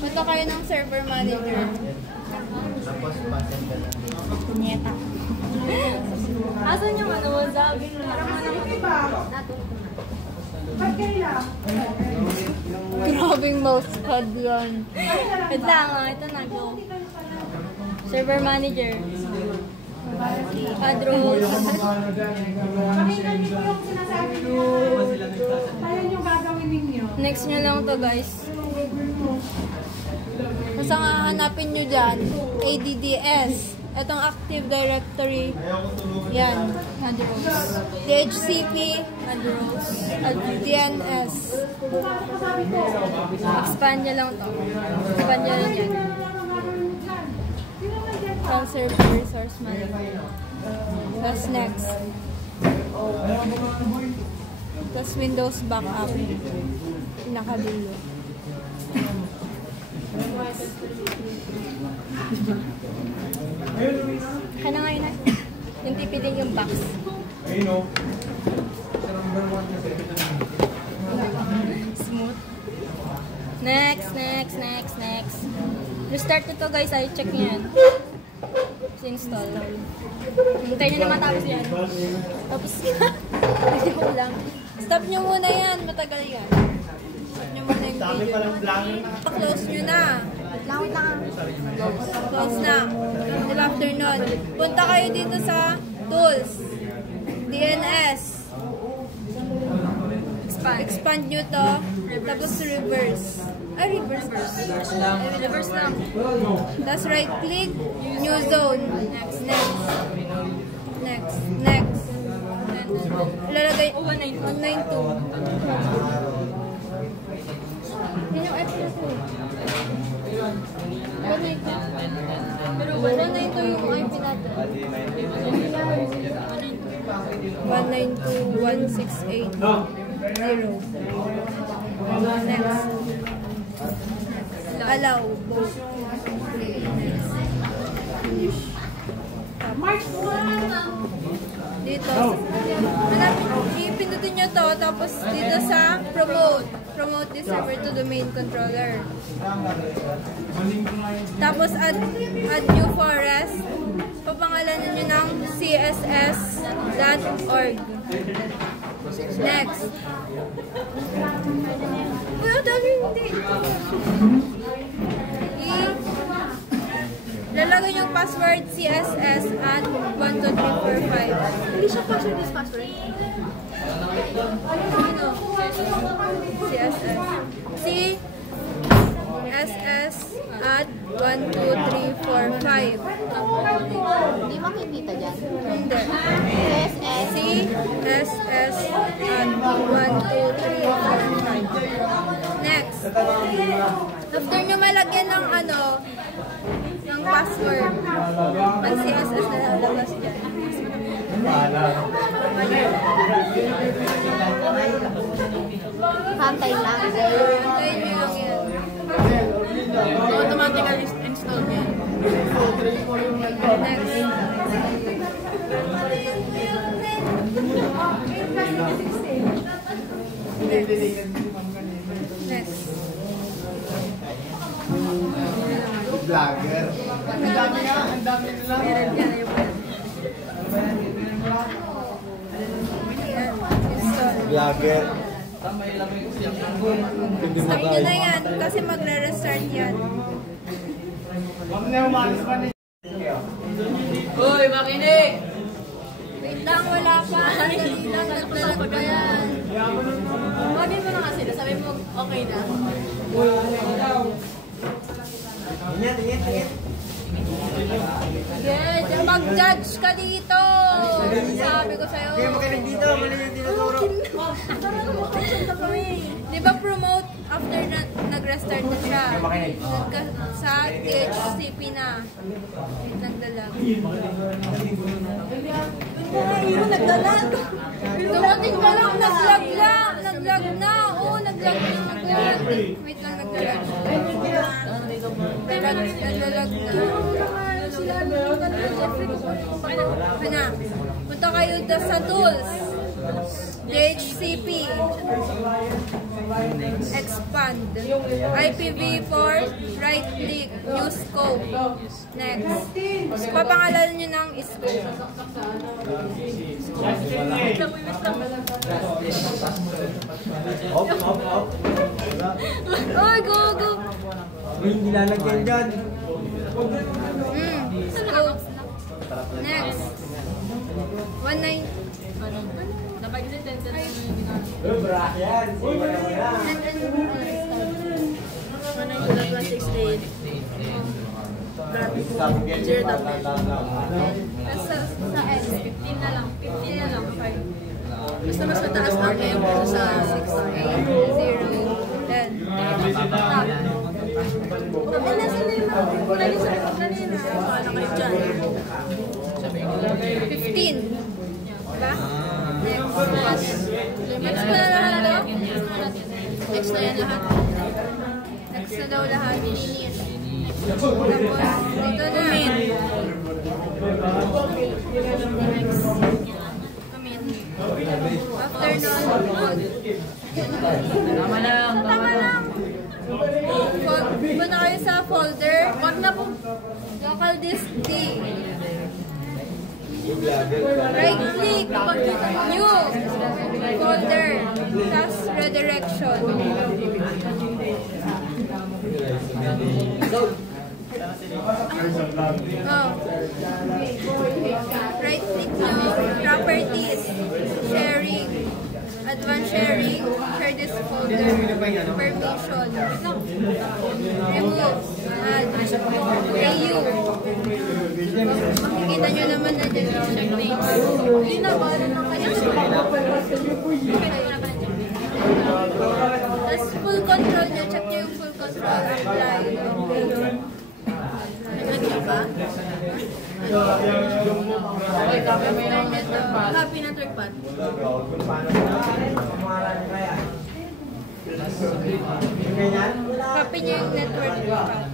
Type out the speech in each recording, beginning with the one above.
Punta kayo ng server manager. Tapos pasan ka lang. Punyeta. Asan yung ano mo? Sabi mo na. Grabing mousepad yan. Wait lang, ito na, go. Server manager. Padros. Pakinggan niyo po yung sinasabi niyo. Kaya niyo gagawin ninyo. Next nyo lang to, guys. Basta nga hanapin nyo dyan, ADDS. Itong Active Directory. Yan, Hadros. DHCP, Hadros. DNS. Expand nyo lang to. Expand nyo lang yan. From server resource management. Tapos next. Tapos Windows backup. Pinakadulo. Kaya na ngayon na. Yung tipi din yung box. Smooth. Next. Restart ito guys. Ay, check nyo yan. Install. Hintayin nyo na matapos yan. Tapos hindi ko lang. Stop nyo muna yan. Matagal yan. Stop nyo muna yung video. Close nyo na. Wait lang. Close na. Good afternoon. Punta kayo dito sa Tools. DNS. Expand nyo to. Tapos reverse. Reverse lang. Tapos right click. New zone. Next. Lalagay 192. Yun yung F na to. 192. Pero 192 yung IP natin. 192.168.0. Next. Allow. March 1! Dito. Ipindutin nyo to. Tapos dito sa promote. Promote this server to the main controller. Tapos add new forest. Papangalanan nyo ng css.org. Next. Uy, dami hindi. Lalagay yung password CSS at 12345. Hindi siya password is password. Ano? CSS. CSS at 12345. Hindi makikita dyan. Hindi. CSS. CSS at 12345. Next. After nyo malagyan ng ano, ng password, ang CSS na lalabas dyan. Hantay lang. Antayin nyo lang yan. Automatically install yan. Next. Next. Vlogger. Ang dami nila. Meron yan. Vlogger. Stop nyo na yan kasi magre-restart yan. Uy, makinig! Wait lang, wala pa. Dali lang, nagdalag pa yan. Bagay mo na nga sila, sabi mo okay na. Tingin. Yes, mag-judge ka dito. Sabi ko sa'yo. Kaya makinig dito, mali yung tinuturo. Di ba promote after na nag-restart na siya? Sa DHCP na. Nagdalag. Ayun, nagdalag! Dumating pa lang, nag-lag na. Oo, nag-lag na. Wait lang, nagdalag. Nagdalag na. Ano? Punta kayo sa tools. DHCP. Expand. IPv4, right click, new scope. Next. Papangalanan nyo ng scope. Off. Oh, go. Hindi lalagyan dyan. Scope. Next. 19. Yan. Sa S, 15 na lang. 15 na lang. Basta mas mataas ang M sa 6, 8, 0, 10. Tapos nasa na yung mga kanina. Paano kayo dyan? 15. Diba? Next. Next na lahat. Next na yan lahat. Next na daw lahat. Linis. Tapos, dito na. After nun, tama lang. Punta kayo sa folder. Wag na po. Local disk D. Right click. New. Folder. Tapos redirection. Right click nyo. Properties. Sharing. Advanced sharing. Share this folder. Permission. Remove. Add. AU. Makikita nyo naman na dito. Checkmates. Hindi na ba? Tapos full control nyo. Check nyo yung full control. Apply. Nag-check ba? Copy na trackpad. Copy nyo yung network pad.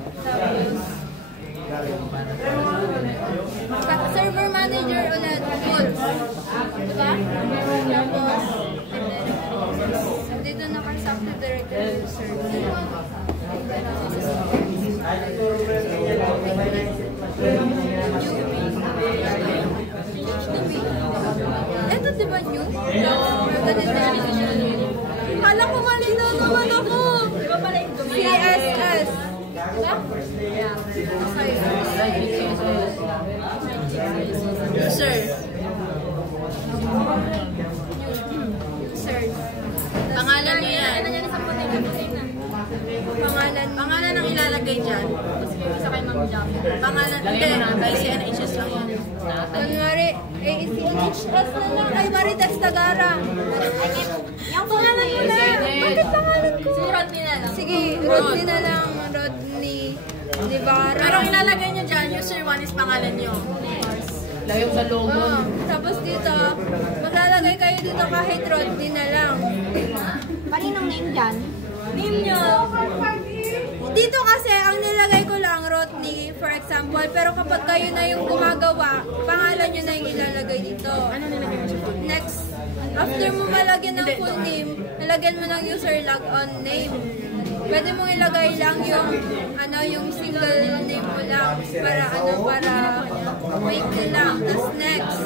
Tapos server manager ulit. Tools. Diba? Tapos dito nakasap na directory user. Ito diba new? Kala ko malinaw naman ako. Diba pala yung CSS? Diba? User. Pangalan niya yan. Pangalan ang ilalagay dyan. Pangalan, hindi. ACNHS lang yan. Kunwari, ACNHS na lang. Ay, Marites Tagara. Yung pangalan ko na. Bakit pangalan ko? Si Rodney na lang. Sige, Rodney na lang. Rodney Nivara. Pero ilalagay nyo dyan, user 1 is pangalan nyo. Lagay mo sa logo. Tapos dito, maglalagay kayo dito kahit Rodney na lang. Paninong name dyan? Name nyo. Dito kasi, ang nilagay ko lang, Rodney, for example. Pero kapag kayo na yung gumagawa, pangalan nyo na yung ilalagay dito. Ano nilagay mo sa full name? Next, after mo malagyan ng full name, nalagyan mo ng user logon name. Pwede mong ilagay lang yung, yung single name mo lang. Para make lang. Tapos next.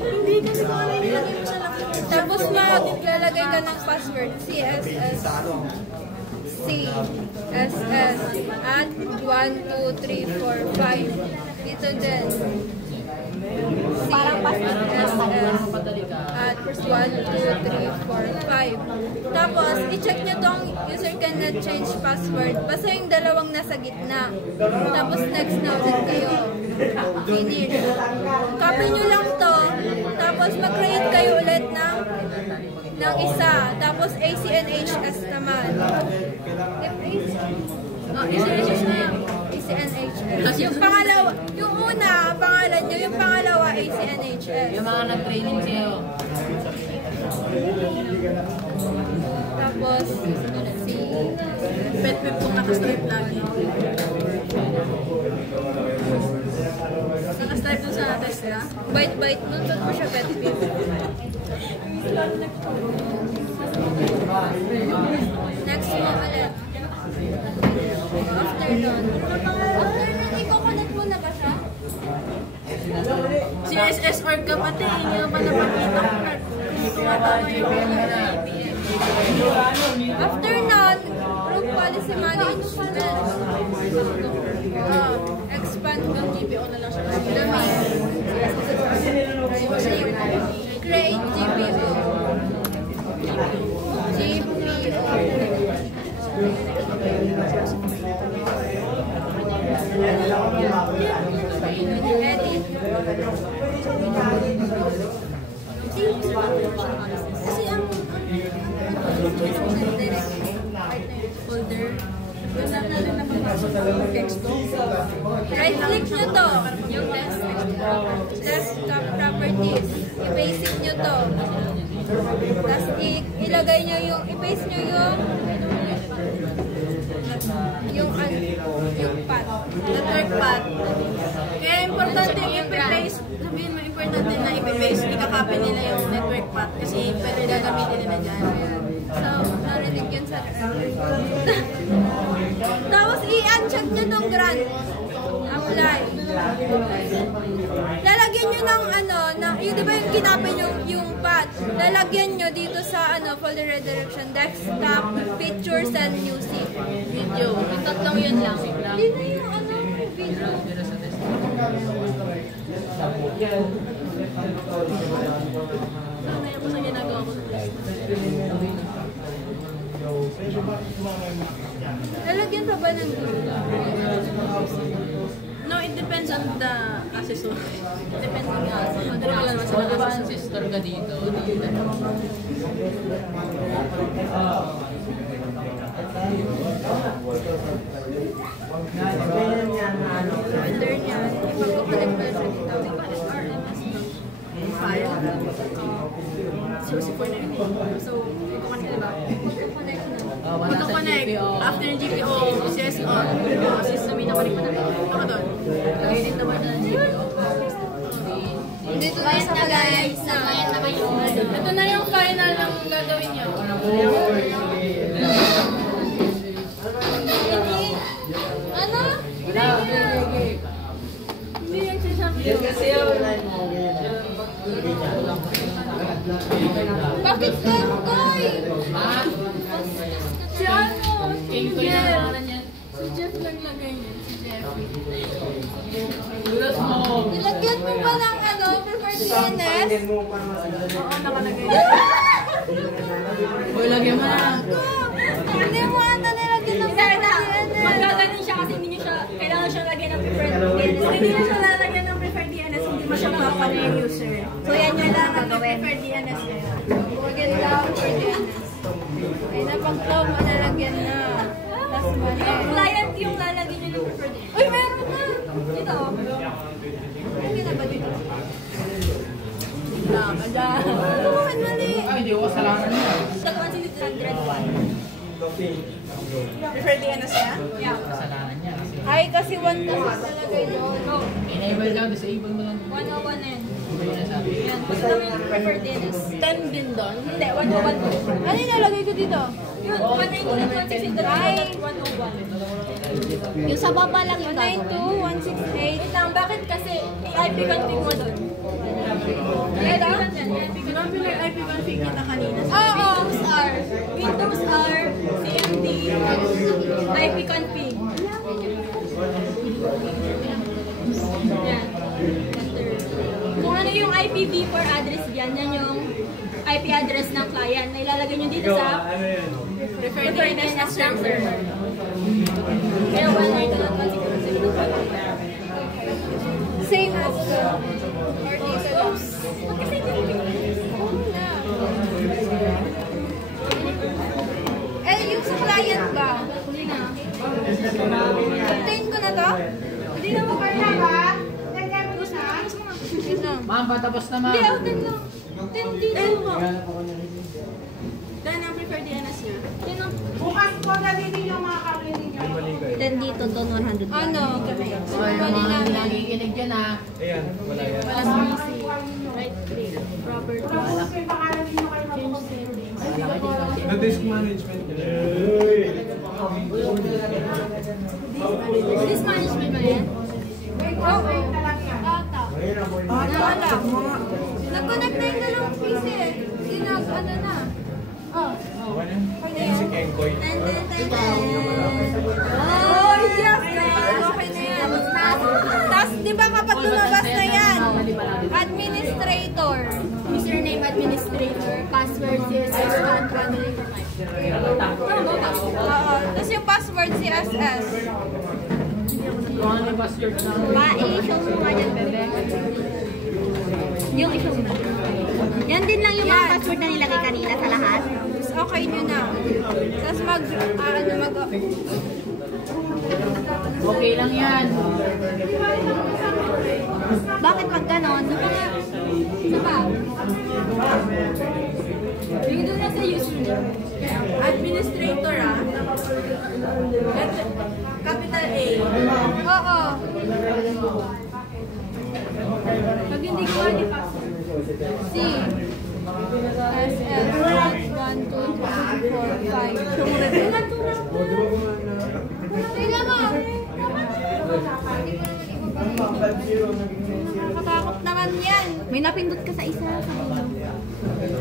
Hindi kasi kung ano yung ilagay mo sa logon. Tapos maglalagay ka ng password, CSS. CSS at 1, 2, 3, 4, 5. Dito din. Parang password at 1, 2, 3, 4, 5. Tapos, i-check nyo tong user cannot change password. Basta yung dalawang nasa gitna. Tapos, next na ulit kayo. Finish. Copy nyo lang to. Tapos, mag-create kayo ulit ng isa. Tapos, ACNHS naman. ACNHS na yan. ACNHS. Yung pangalawa, yung una, pangalan nyo, yung pangalawa, ACNHS. Yung mga nag-training sa'yo. Tapos, si Pet-pet kung nakastart lagi. Nakastart mo sa test na? bite-bite nun, ba't mo siya pet peeve? yan. After nun, i-coconut mo na ba siya? CSS org ka pati, hindi mo pa napakita ko na. After nun, group policy management. Expand ng GPO na lang siya kasi. Create GPO. Edit. Kasi ang Folder. Doon na rin napapasok yung text to. right click nyo to. Yung desktop properties. I-basic nyo to. Tapos ilagay nyo yung, i-paste nyo yung path. Network path. Kaya importante yung i-paste. Sabihin mo, importante na i-paste. Ikakopy nila yung network path. Kasi pwede gagamitin nila dyan. So, narinig yun sa tapos i-uncheck nyo tong grant. Apply. Lalagyan nyo ng yung di ba yung kinapin yung path, lalagyan nyo dito sa folder redirection, desktop, pictures, and music. Video. Yung tatlong yun lang. Hindi na yung video. Ngayon ko sa ginagawa ko sa test. Lalagyan pa ba ng No, it depends on the assessor. Depends on the assessor. Pero wala naman sila assessor ka dito. folder niya? Ipag-connect pala siya dito. File. So, na yun. So, ito ka diba? Ipag-connect na. Auto-connect. After ng GPO, CS on. System na connect mo na. Ito ka doon. Lagay din naman na ng GPO. Dito na sa client na. Ito na yung final ng gagawin nyo. Ano? Hindi yan siya sabi. Bakit Koy? Si ano? Si Jeff. Si Jeff lang lagay niya. Si Jeff. Nilagyan mo ba ng preferred DNS? Oo, nakalagay niya. Uy, lagyan mo na. Hindi mo ata nilagyan ng preferred DNS. Magaganin siya kasi hindi niya siya, kailangan siya lagyan ng preferred DNS. Hindi niya siya lalagyan ng preferred DNS, hindi mo siya makapan yung user. So yan yung lang ang preferred DNS niya. Huwagin lang preferred DNS. Ay, napag-flow mo nalagyan na. Last month. Yung client yung lalagyan niya ng preferred DNS. Uy, meron na! Dito. Hindi na ba dito? Kada. Ito mo, mali. Ay, hindi ko kasalanan niya. Sa 1,601. Preferred DNS niya? Yeah. Kasalanan niya. Ay, kasi 1 kasi nalagay doon. Enable lang, disable mo lang. 101 na yun. Ano yung nasabi? Yan. Gusto namin yung preferred DNS. 10 din doon? Hindi, 101. Ano yung nalagay ko dito? Yun, 192.168. Ay. 101. Yung sa baba lang yung 192.168. Wait lang, bakit kasi i-IP config mo doon? Ito? Diba pinag-IP config kita kanina? Oo. Windows R, CMD, IP config. Yan. Kung ano yung IPv4 address yan, yan yung IP address ng client na ilalagay nyo dito sa preferred DNS na server. Kaya 192.168. Same as or dito lang. Kasi Yung sa client ba? hindi na. Obtain ko na to? Hindi na mo kaya ba? Lagyan mo na. Yun na. Ma'am, patapos na ma'am. Hindi, ako 10 lang. 10 dito. Dahil ang preferred DNS niya. Bukas po nalitin yung mga kable ninyo. Then dito doon 100. Ano? So, yung mga nakikinig dyan ah. Wala sa PC. Right click. Property. Tapos yung pangalan ninyo kayo mag-post. The disk management. This management ba yan? Oo. Wala. Nag-connect na yung dalawang piece eh. Ano na. Oh. Okay na yan. Oh, yes! Okay na yan. Tapos, di ba kapag lumabas na yan? Administrator. Username administrator, password CSS, contract, Oo. Tapos yung password CSS. Ano yung password na? I-show mo nga dyan, bebe. Yung i-show mo. Yan din lang yung mga password na nilagay kanina sa lahat. Tapos okay nyo na. Tapos Okay lang yan. Bakit pag ganon? Isa pa. Yung doon na sa username. Administrator Capital A. Oo. Pag hindi ko di password. C. S. L. 1, 2, 3, 4, 5. Tingnan mo. Nakatakot naman yan. May napindot ka sa isa.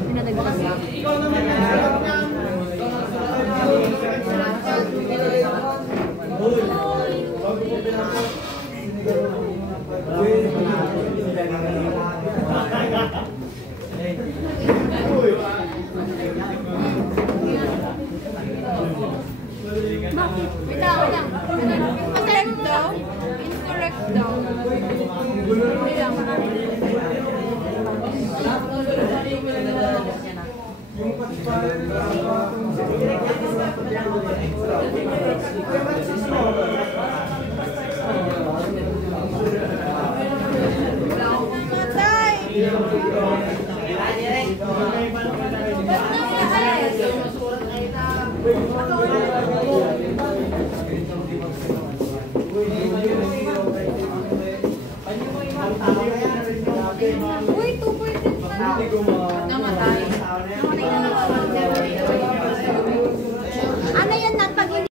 May nadagdag ka. Wait lang. Incorrect daw. Incorrect daw. Wait lang. Matay! Uy, 2.5 pa na.